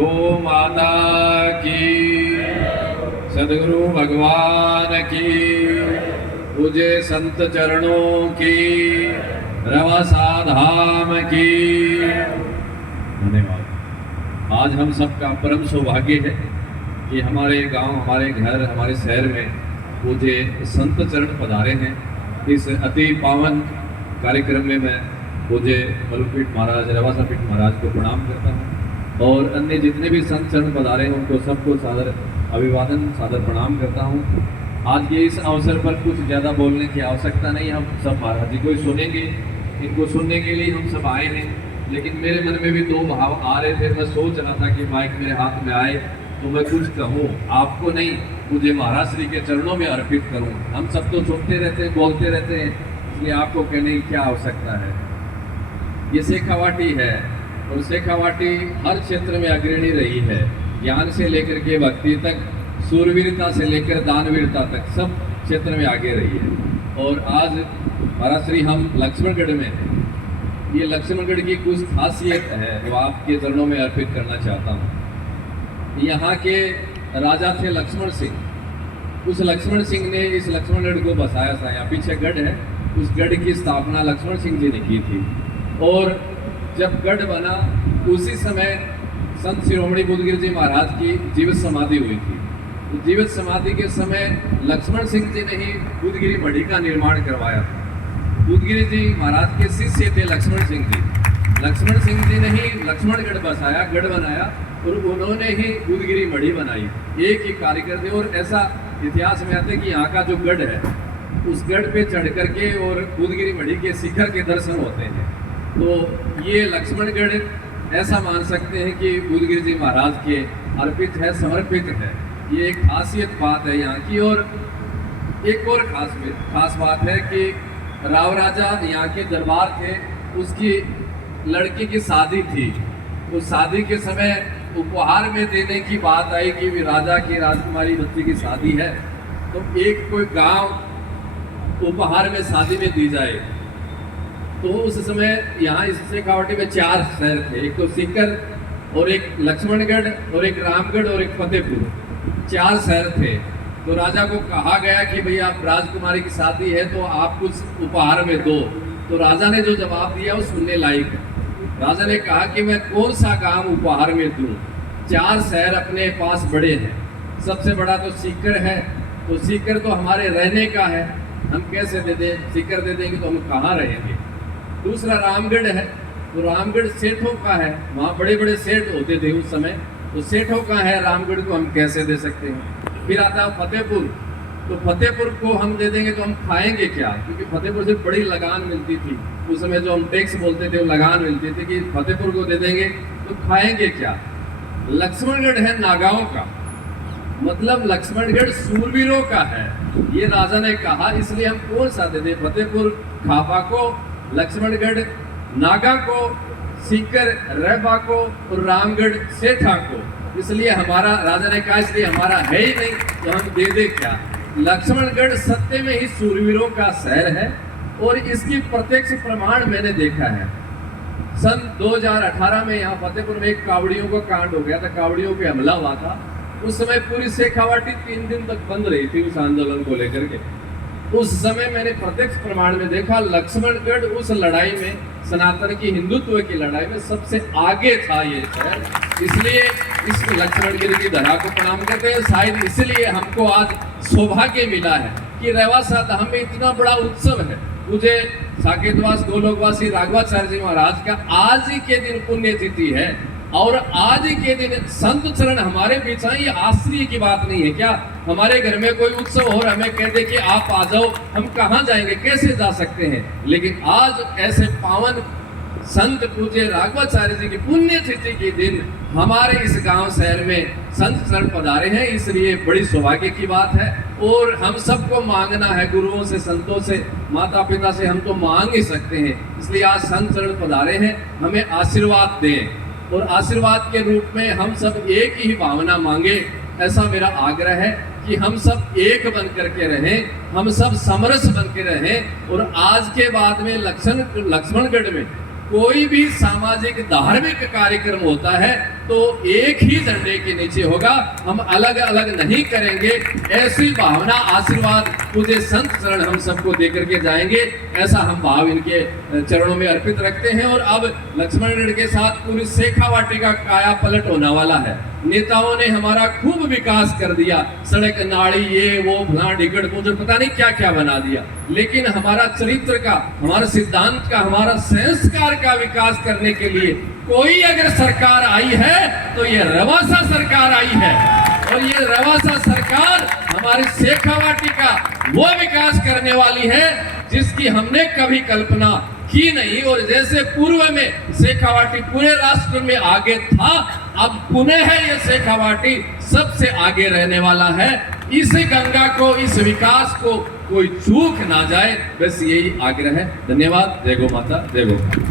गो माता की, सदगुरु भगवान की, पूजे संत चरणों की, रवासा धाम की। धन्यवाद। आज हम सबका परम सौभाग्य है कि हमारे गांव, हमारे घर, हमारे शहर में पूजे संत चरण पधारे हैं। इस अति पावन कार्यक्रम में मैं पूजे बलुपीठ महाराज, रवासा पीठ महाराज को प्रणाम करता हूँ और अन्य जितने भी संत चरण पधारे हैं उनको सबको सादर अभिवादन, सादर प्रणाम करता हूँ। आज के इस अवसर पर कुछ ज़्यादा बोलने की आवश्यकता नहीं, हम सब महाराज जी को ही सुनेंगे। इनको सुनने के लिए हम सब आए हैं, लेकिन मेरे मन में भी दो भाव आ रहे थे। मैं सोच रहा था कि माइक मेरे हाथ में आए तो मैं कुछ कहूँ, आपको नहीं, मुझे महाराज श्री के चरणों में अर्पित करूँ। हम सब तो सुनते रहते हैं, बोलते रहते हैं, इसलिए आपको कहने की क्या आवश्यकता है। ये शेखावाटी है और शेखावाटी हर क्षेत्र में अग्रणी रही है, ज्ञान से लेकर के भक्ति तक, सूरवीरता से लेकर दानवीरता तक सब क्षेत्र में आगे रही है। और आज महाराज श्री हम लक्ष्मणगढ़ में हैं। ये लक्ष्मणगढ़ की कुछ खासियत है जो आपके चरणों में अर्पित करना चाहता हूँ। यहाँ के राजा थे लक्ष्मण सिंह। उस लक्ष्मण सिंह ने इस लक्ष्मणगढ़ को बसाया था। यहाँ पीछे गढ़ है, उस गढ़ की स्थापना लक्ष्मण सिंह जी ने की थी। और जब गढ़ बना उसी समय संत शिरोमणि बुद्धगिरि जी महाराज की जीवित समाधि हुई थी। जीवित समाधि के समय लक्ष्मण सिंह जी ने ही बुद्धगिरि मढ़ी का निर्माण करवाया था। बुद्धगिरि जी महाराज के शिष्य थे लक्ष्मण सिंह जी। लक्ष्मण सिंह जी ने ही लक्ष्मणगढ़ बसाया, गढ़ बनाया और उन्होंने ही बुद्धगिरि मढ़ी बनाई। एक ही कारीगर थे। और ऐसा इतिहास में आता है कि यहाँ का जो गढ़ है उस गढ़ पे चढ़ करके और बुद्धगिरि मढ़ी के शिखर के दर्शन होते हैं। तो ये लक्ष्मणगढ़ ऐसा मान सकते हैं कि बुद्धगिरि जी महाराज के अर्पित है, समर्पित है। ये एक खासियत बात है यहाँ की। और एक और खास बात है कि राव राजा यहाँ के दरबार थे, उसकी लड़की की शादी थी। उस शादी के समय उपहार में देने की बात आई कि राजा की राजकुमारी बच्ची की शादी है तो एक कोई गांव उपहार में शादी में दी जाए। तो उस समय यहाँ इस शेखावाटी में 4 शहर थे, एक तो सीकर और एक लक्ष्मणगढ़ और एक रामगढ़ और एक फतेहपुर, 4 शहर थे। तो राजा को कहा गया कि भैया आप राजकुमारी की शादी है तो आप कुछ उपहार में दो। तो राजा ने जो जवाब दिया वो सुनने लायक है। राजा ने कहा कि मैं कौन सा काम उपहार में दूं, 4 शहर अपने पास बड़े हैं। सबसे बड़ा तो सीकर है, तो सीकर तो हमारे रहने का है, हम कैसे दे दें, सीकर दे देंगे तो हम कहाँ रहेंगे। दूसरा रामगढ़ है, तो रामगढ़ सेठों का है, वहाँ बड़े बड़े सेठ होते थे उस समय, तो सेठों का है, रामगढ़ को हम कैसे दे सकते हैं। फिर आता है फतेहपुर, तो फतेहपुर को हम दे देंगे तो हम खाएंगे क्या, क्योंकि फतेहपुर से बड़ी लगान मिलती थी उस समय, जो हम टैक्स बोलते थे वो लगान मिलती थी कि फतेहपुर को दे देंगे तो खाएंगे क्या। लक्ष्मणगढ़ है नागांव का, मतलब लक्ष्मणगढ़ सूरवीरों का है, ये राजा ने कहा। इसलिए हम कौन सा दे दें, फतेहपुर खापा को, लक्ष्मणगढ़ नागा को, सीकर रहबा को और रामगढ़ सेठा को। इसलिए हमारा राजा ने कहा इसलिए हमारा है ही नहीं तो हम दे दे क्या। लक्ष्मणगढ़ सत्य में ही सूरवीरों का शहर है और इसकी प्रत्यक्ष प्रमाण मैंने देखा है। सन 2018 में यहाँ फतेहपुर में एक कावड़ियों का कांड हो गया था, कावड़ियों पे हमला हुआ था। उस समय पूरी शेखावाटी 3 दिन तक बंद रही थी उस आंदोलन को लेकर के। उस समय मैंने प्रत्यक्ष प्रमाण में देखा लक्ष्मणगढ़ उस लड़ाई में, सनातन की हिंदुत्व की लड़ाई में सबसे आगे था ये शहर। इसलिए इस लक्ष्मणगिरी की धरा को प्रणाम करते हैं। शायद इसलिए हमको आज सौभाग्य मिला है कि रेवासा धाम में इतना बड़ा उत्सव है। मुझे साकेतवास गोलोकवासी राघवाचार्य जी महाराज का आज ही के दिन पुण्यतिथि है और आज ही के दिन संत चरण हमारे बीच हैं। ये आश्चर्य की बात नहीं है क्या। हमारे घर में कोई उत्सव हो, हमें कह दे कि आप आ जाओ, हम कहाँ जाएंगे, कैसे जा सकते हैं। लेकिन आज ऐसे पावन संत पूज्य राघवाचार्य जी की पुण्यतिथि के दिन हमारे इस गांव शहर में संत चरण पधारे हैं, इसलिए बड़ी सौभाग्य की बात है। और हम सबको मांगना है, गुरुओं से, संतों से, माता पिता से हम तो मांग ही सकते हैं। इसलिए आज संत चरण पधारे हैं, हमें आशीर्वाद दें और आशीर्वाद के रूप में हम सब एक ही भावना मांगे। ऐसा मेरा आग्रह है कि हम सब एक बन करके रहें, हम सब समरस बन के रहें। और आज के बाद में लक्ष्मणगढ़ में कोई भी सामाजिक धार्मिक कार्यक्रम होता है तो एक ही झंडे के नीचे होगा, हम अलग अलग नहीं करेंगे। ऐसी भावना आशीर्वाद पूज्य संत चरण हम सबको देकर के जाएंगे, ऐसा हम भाव इनके चरणों में अर्पित रखते हैं। और अब लक्ष्मण गढ़ के साथ पूरी शेखावाटी का काया पलट होने वाला है। नेताओं ने हमारा खूब विकास कर दिया, सड़क नाली ये वो फलां ढिकड़ मुझे पता नहीं क्या क्या बना दिया, लेकिन हमारा चरित्र का, हमारा सिद्धांत का, हमारा संस्कार का विकास करने के लिए कोई अगर सरकार आई है तो ये रवासा सरकार आई है। और ये रवासा सरकार हमारी शेखावाटी का वो विकास करने वाली है जिसकी हमने कभी कल्पना की नहीं। और जैसे पूर्व में शेखावाटी पूरे राष्ट्र में आगे था, अब पुनः है ये शेखावाटी सबसे आगे रहने वाला है। इस गंगा को, इस विकास को कोई चूक ना जाए, बस यही आग्रह है। धन्यवाद। जय गौ माता, जय गौ।